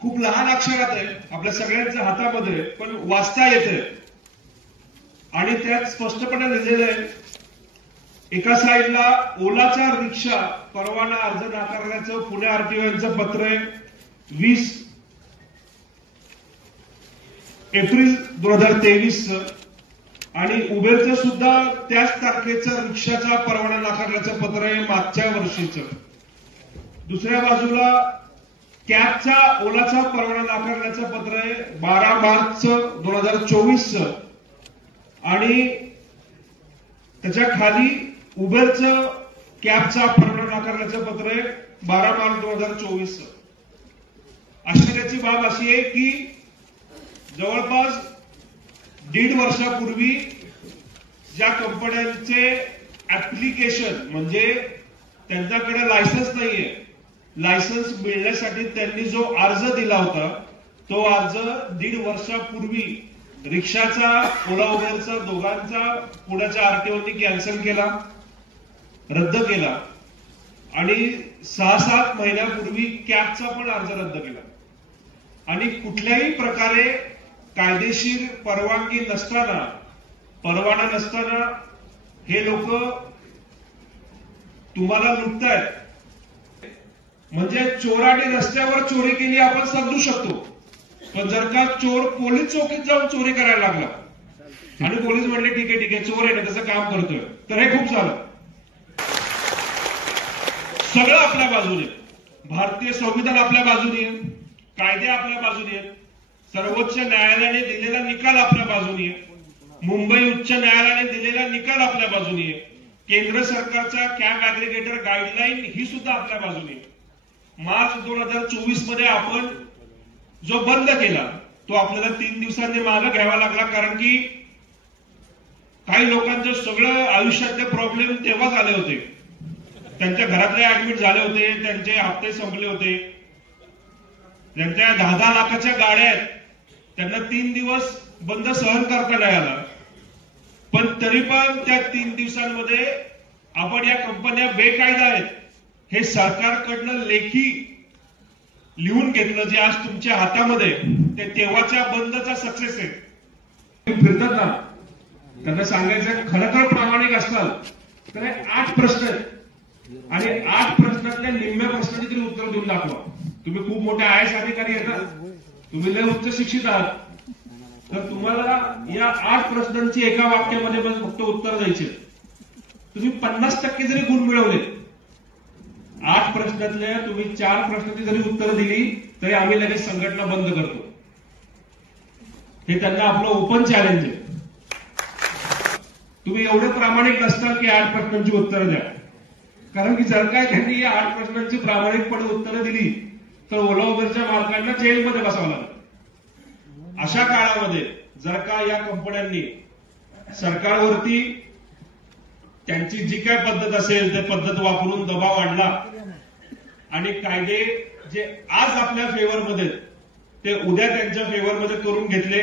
खूप लहान अक्षरात आहे, आपल्या सगळ्यांच्या हातामध्ये, पण वाचता येते आणि त्यात स्पष्टपणे लिहिलेलं आहे, एका साईडला ओलाचा रिक्षा परवाना अर्ज नाकारण्याचं पुणे आरटीओ यांचं पत्र आहे 20 एप्रिल 2023 आणि उबेरचं सुद्धा त्याच तारखेचं रिक्षाचा परवाना नाकारल्याचं पत्र आहे मागच्या वर्षीचं. दुसऱ्या बाजूला कॅबचा ओलाचा परवाना नाकारण्याचं पत्र आहे 12 मार्च 2024 आणि त्याच्या खाली उबेरचं कॅबचा परवाना नाकारण्याचं पत्र आहे 12 मार्च 2024. आश्चर्याची बाब अशी आहे की जवळपास 1.5 वर्षापूर्वी ज्या कंपन्यांचे ऍप्लिकेशन म्हणजे त्यांच्याकडे लायसन्स नाहीये, लायसन्स मिळण्यासाठी त्यांनी जो अर्ज दिला होता तो अर्ज 1.5 वर्षापूर्वी रिक्षाचा ओला उबेरचा दोघांचा पुण्याच्या आरटीओनी कॅन्सल केला, रद्द केला आणि 6-7 महिन्यापूर्वी कॅबचा पण अर्ज रद्द केला. आणि कुठल्याही प्रकारे कायदेशीर परवानगी नसताना, परवाना नसताना हे लोक तुम्हाला लुटतायत. म्हणजे चोराने रस्त्यावर चोरी केली आपण समजू शकतो, पण जर का चोर पोलीस चौकीत जाऊन चोरी करायला लागला आणि पोलीस म्हणले ठीक आहे चोर आहे ना त्याचं काम करतोय, तर हे खूप झालं. सगळं आपल्या बाजूने, भारतीय संविधान आपल्या बाजूने आहे, कायदे आपल्या बाजूने आहेत, सर्वोच्च न्यायालयाने दिलेला निकाल आपल्या बाजूने आहे, मुंबई उच्च न्यायालयाने दिलेला निकाल आपल्या बाजूने आहे, केंद्र सरकारचा कॅब अॅग्रिगेटर गाईडलाईन ही सुद्धा आपल्या बाजूने आहे. मार्च 2024 मध्ये आपण जो बंद केला तो आपल्याला 3 दिवसांनी मागे घ्यावा लागला, कारण की काही लोकांचे सगळं आयुष्यातले प्रॉब्लेम तेव्हाच आले होते. त्यांच्या घरातले ऍडमिट झाले होते, त्यांचे हप्ते संपले होते, ज्यांच्या 10-10 लाखाच्या गाड्या आहेत त्यांना 3 दिवस बंद सहन करता नाही आला. पण तरी पण त्या 3 दिवसांमध्ये आपण या कंपन्या बेकायदा आहेत हे सरकारकडनं लेखी लिहून घेतलं, जे आज तुमच्या हातामध्ये ते तेव्हाच्या बंदचा सक्सेस आहे. फिरतात ना, त्यांना सांगायचं खरं प्रामाणिक असताल तर 8 प्रश्न आहेत आणि 8 प्रश्नातल्या निम्म्या प्रश्नाची तरी उत्तर देऊन दाखवा. तुम्ही खूप मोठे IAS अधिकारी आहेत ना, तुम्ही लय उच्च शिक्षित आहात, तर तुम्हाला या 8 प्रश्नांची एका वाक्यामध्ये फक्त उत्तर द्यायचे. तुम्ही 50% जरी गुण मिळवले, 8 प्रश्नातल्या तुम्ही 4 प्रश्नाची जरी उत्तर दिली तरी आम्ही लगेच संघटना बंद करतो. हे त्यांना आपलं ओपन चॅलेंज आहे. तुम्ही एवढे प्रामाणिक नसताल की 8 प्रश्नांची उत्तरं द्या, कारण की जर काय त्यांनी या 8 प्रश्नांची प्रामाणिकपणे उत्तरं दिली तर ओला उबेरच्या मालकांना जेलमध्ये बसावं लागेल. अशा काळामध्ये जर का या कंपन्यांनी सरकारवरती त्यांची जी काय पद्धत असेल ते पद्धत वापरून दबाव आणला आणि कायदे जे आज आपल्या फेवरमध्ये ते उद्या त्यांच्या फेवरमध्ये करून घेतले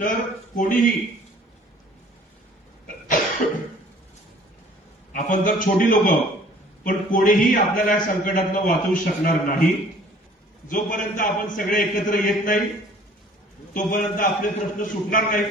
तर कोणीही, आपण तर छोटी लोक पण कोणीही आपल्याला या संकटातनं वाचवू शकणार नाही. जोपर्यंत आपण सगळे एकत्र येत नाही तोपर्यंत आपले प्रश्न सुटणार नाही.